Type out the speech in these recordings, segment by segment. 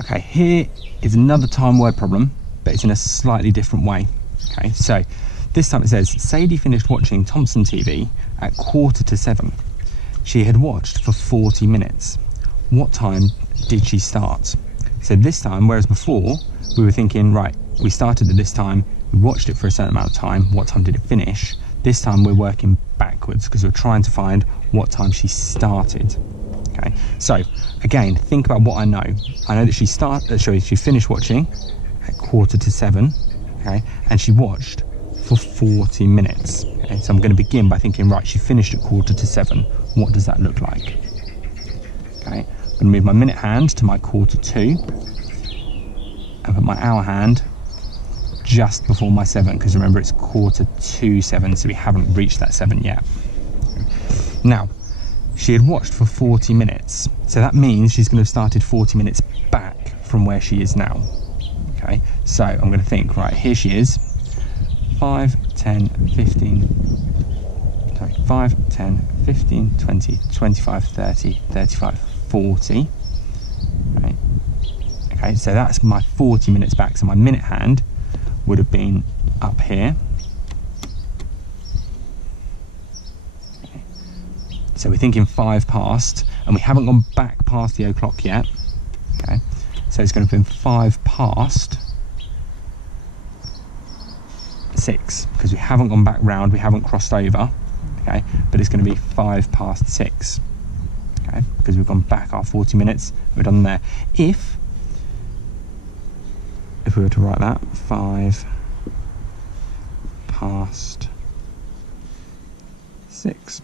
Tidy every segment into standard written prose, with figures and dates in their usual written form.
Okay, here is another time word problem, but it's in a slightly different way. Okay, so this time it says, Sadie finished watching Thompson TV at 7:15. She had watched for 40 minutes. What time did she start? So this time, whereas before, we were thinking, right, we started at this time, we watched it for a certain amount of time, what time did it finish? This time we're working backwards because we're trying to find what time she started. Okay, so again, think about what I know. I know that she finished watching at 7:15, okay, and she watched for 40 minutes. Okay, so I'm going to begin by thinking, right, she finished at 7:15. What does that look like? Okay, I'm going to move my minute hand to my 2:15 and put my hour hand just before my 7, because remember it's 7:15, so we haven't reached that 7 yet. Now, she had watched for 40 minutes, so that means she's going to have started 40 minutes back from where she is now. Okay, so I'm going to think, right, here she is, 5, 10, 15, 20, 25, 30, 35, 40. Right. Okay, so that's my 40 minutes back, so my minute hand would have been up here. Okay. So we're thinking 5 past, and we haven't gone back past the o'clock yet. Okay, so it's going to have been 5 past 6, because we haven't gone back round, we haven't crossed over. Okay, but it's going to be 5 past 6. Okay, because we've gone back our 40 minutes, we're done there. If we were to write that, 5 past 6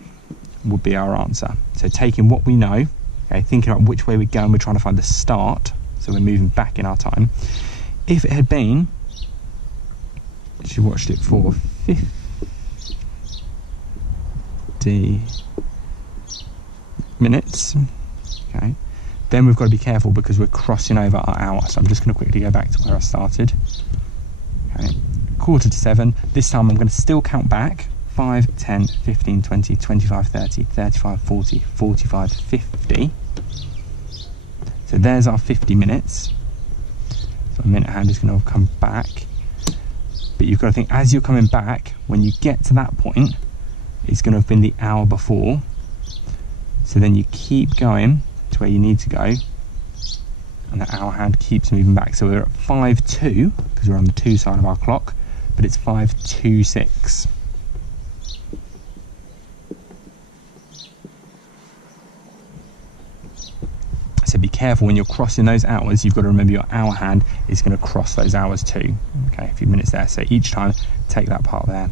would be our answer. So taking what we know, okay, thinking about which way we're going, we're trying to find the start, so we're moving back in our time. If it had been, she watched it for 50 minutes, okay, then we've got to be careful because we're crossing over our hour. So I'm just going to quickly go back to where I started. Okay, 7:15. This time I'm going to still count back. 5, 10, 15, 20, 25, 30, 35, 40, 45, 50. So there's our 50 minutes. So my minute hand is going to come back. But you've got to think, as you're coming back, when you get to that point, it's going to have been the hour before. So then you keep going to where you need to go, and the hour hand keeps moving back. So we're at 5:02 because we're on the 2 side of our clock, but it's 5:26. So be careful when you're crossing those hours. You've got to remember your hour hand is going to cross those hours too. Okay, a few minutes there. So each time, take that part there.